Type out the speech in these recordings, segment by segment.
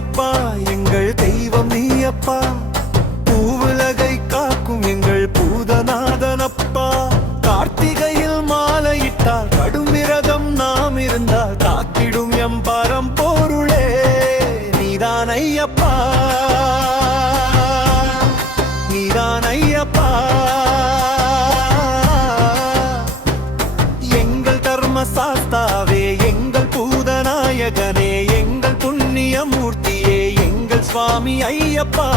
ஐயப்பா எங்கள் தெய்வம் நீயப்பா, பூவுலகை காக்கும் எங்கள் பூதநாதனப்பா. கார்த்திகையில் மாலையிட்டால் கடும் விரதம் நாம் இருந்தால் காத்திடும் எம் பரம்பொருளே நீதான் ஐயப்பா, நீதான் ஐயப்பா. எங்கள் தர்ம சாஸ்தாவே, எங்கள் பூதநாயகனே, எங்கள் புண்ணிய மூர்த்தியே, எங்கள் சுவாமி ஐயப்பா.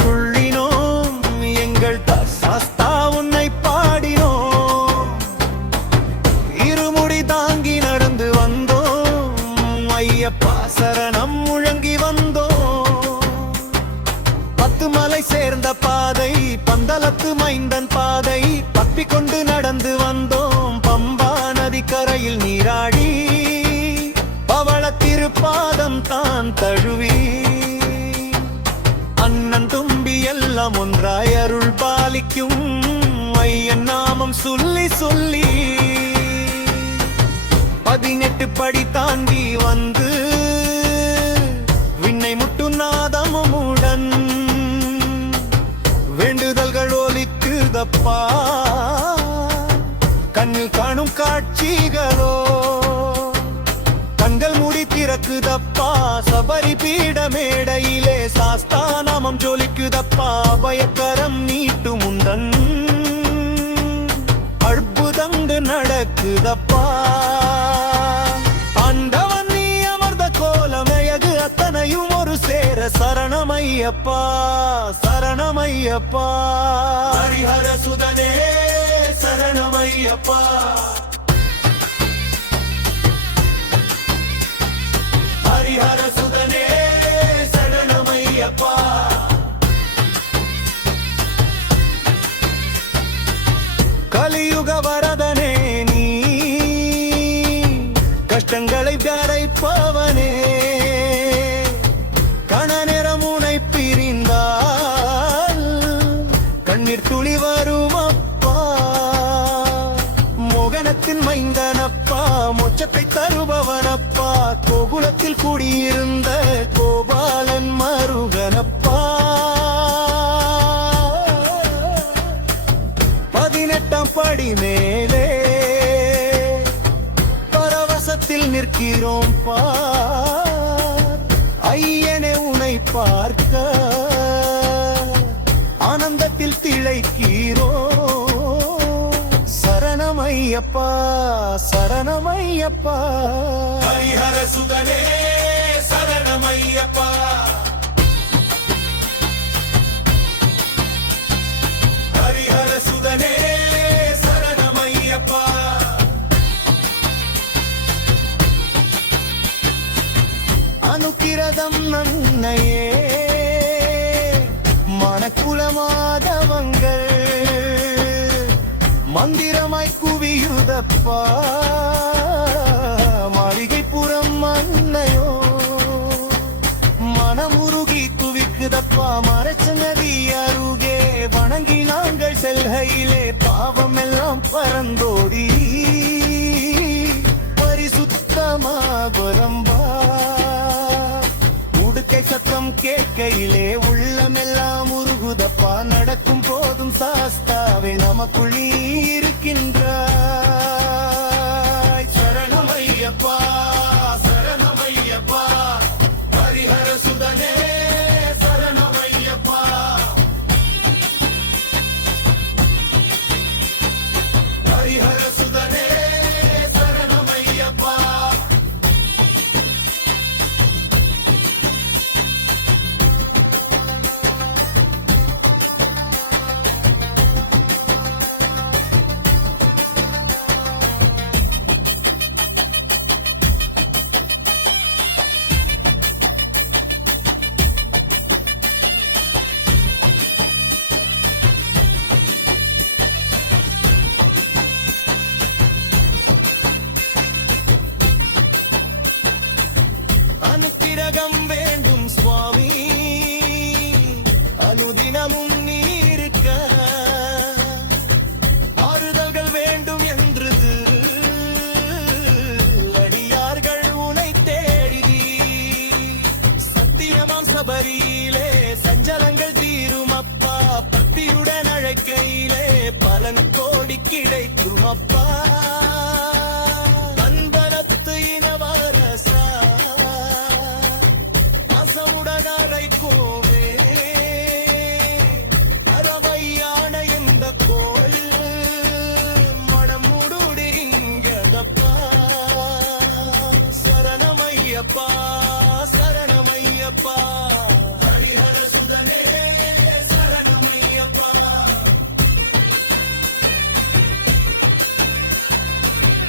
துள்ளினோம் எங்கள் சாஸ்தா உன்னை பாடினோம், இருமுடி தாங்கி நடந்து வந்தோம் ஐயப்பா சரணம் முழங்கி வந்தோம். 10 மலை சேர்ந்த பாதை, பந்தலத்து மைந்தன் பாதை தப்பிக்கொண்டு நடந்து வந்தோம். பம்பா நதி கரையில் நீராடி பவள திருப்பாதம் தான் தழுவி அண்ணன் தும்பி எல்லாம் ஒன்றாய் அருள் பாலிக்கும் ஐயன் நாமம் சொல்லி சொல்லி 18 படி தாண்டி வந்து விண்ணை முட்டு நாதமுடன் வேண்டுதல்கள் ஒலிக்குதப்பா. கண்ணில் காணும் காட்சிகளோ கண்கள் மூடி திறக்குதப்பா. சபரி பீட மேடையிலே சாஸ்தா நாமம் ஜொலிக்குதப்பா. பயக்கரம் நீட்டு முந்தன் அற்புதங்கு நடக்குதப்பா. ஆண்டவன் நீ அமர்ந்த கோலமயகு அத்தனையும் ஒரு சேர சரணமையப்பா, சரணமையப்பா. ஹரிஹர சுதனே சரணமையப்பா, ஹரிஹர சுதனே சரணமையப்பா. கலியுக வரதனே நீ கஷ்டங்களை கரைப்பவனே, கணநேரமுனை பிரிந்தால் கண்ணீர் துளி வரும் அப்பா. மோகனத்தின் மைந்தனப்பா, மோட்சத்தை தருபவனப்பா, கோகுலத்தில் கூடியிருந்த கோபாலன் மருகனப்பா. 18ஆம் படி மேலே பரவசத்தில் நிற்கிறோம் பார். ஐயனே உனை பார்க்க ஆனந்தத்தில் திளைக்கிறோம். சரணமையப்பா, சரணமையப்பா. ஹரிஹர சுதனே சரணமையப்பா, ஹரிஹர சுதனே சரணமையப்பா. அனுக்கிரதம் நன்னையே மனக்குலமாதவங்கள் மந்திரமாய் குவியுதப்பா. மாளிகைப்புறம் மன்னையோ மனமுருகி குவிக்குதப்பா. மரச்சநதி அருகே வணங்கி நாங்கள் செல்கையிலே பாவம் எல்லாம் பறந்தோடி பரிசுத்தமாகுரம்பா. உடுக்கை சத்தம் கேட்கையிலே உள்ளமெல்லாம் உருகுதப்பா. நடக்கும் போதும் சாஸ்தாவே நமக்குள் நீ இருக்கின்றாய். சரணமையப்பா, சரணமையப்பா. ஹரிஹர சுதனே சரணமையப்பா, ஹரிஹர சுதனே சரணமையப்பா. அனுக்கிரகம் வேண்டும் சுவாமி அனுதினமும் நீருக்க ஆறுதல்கள் வேண்டும் என்று அடியார்கள் உனை தேடி சத்தியமாம் சபரியிலே சஞ்சலங்கள் தீரும் அப்பா பக்தியுடன் அழைக்கையிலே பலன் கோடி கிடைக்கும் அப்பா அன்பலத்து இனவரசா அசமுடன் அரைக்கோவே அரவையான இந்த கோயில் மனமுடுடி இங்கதப்பா சரணமையப்பா சரணமையப்பா ஹரிஹர சுதனே சரணமையப்பா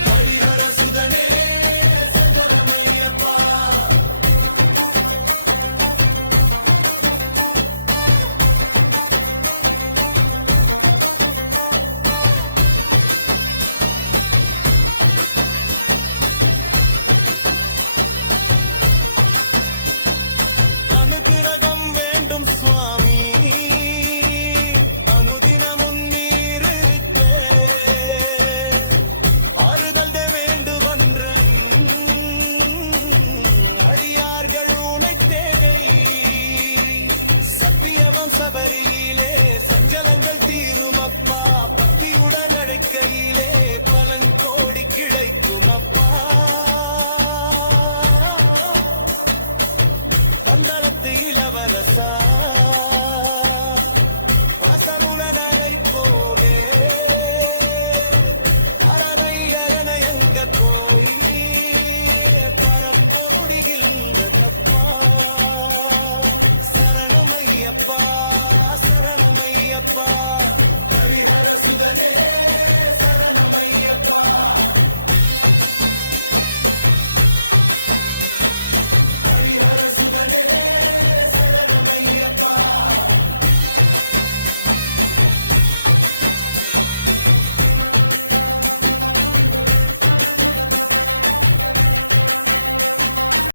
ஹரிஹர சுதனே சரணமையப்பா அனுக்கிரகம் வேண்டும் சுவாமி அனுதினமும் நீருக்கே ஆறுதல் வேண்டுமென்ற அடியார்கள் உனை தேவை சத்தியமும் சபரியிலே சஞ்சலங்கள் தீரும் அப்பா பக்தியுடன் அழைக்கையிலே பலன் கோடி கிடைக்கும் அப்பா பந்தளத்து இளவரசா வாசனுடன் அழைப்போலே அரணை அரணை எங்க கோயில் பரம்பொருடிகின்ற கப்பா சரணமையப்பா சரணமையப்பா ஹரிஹர சுதனே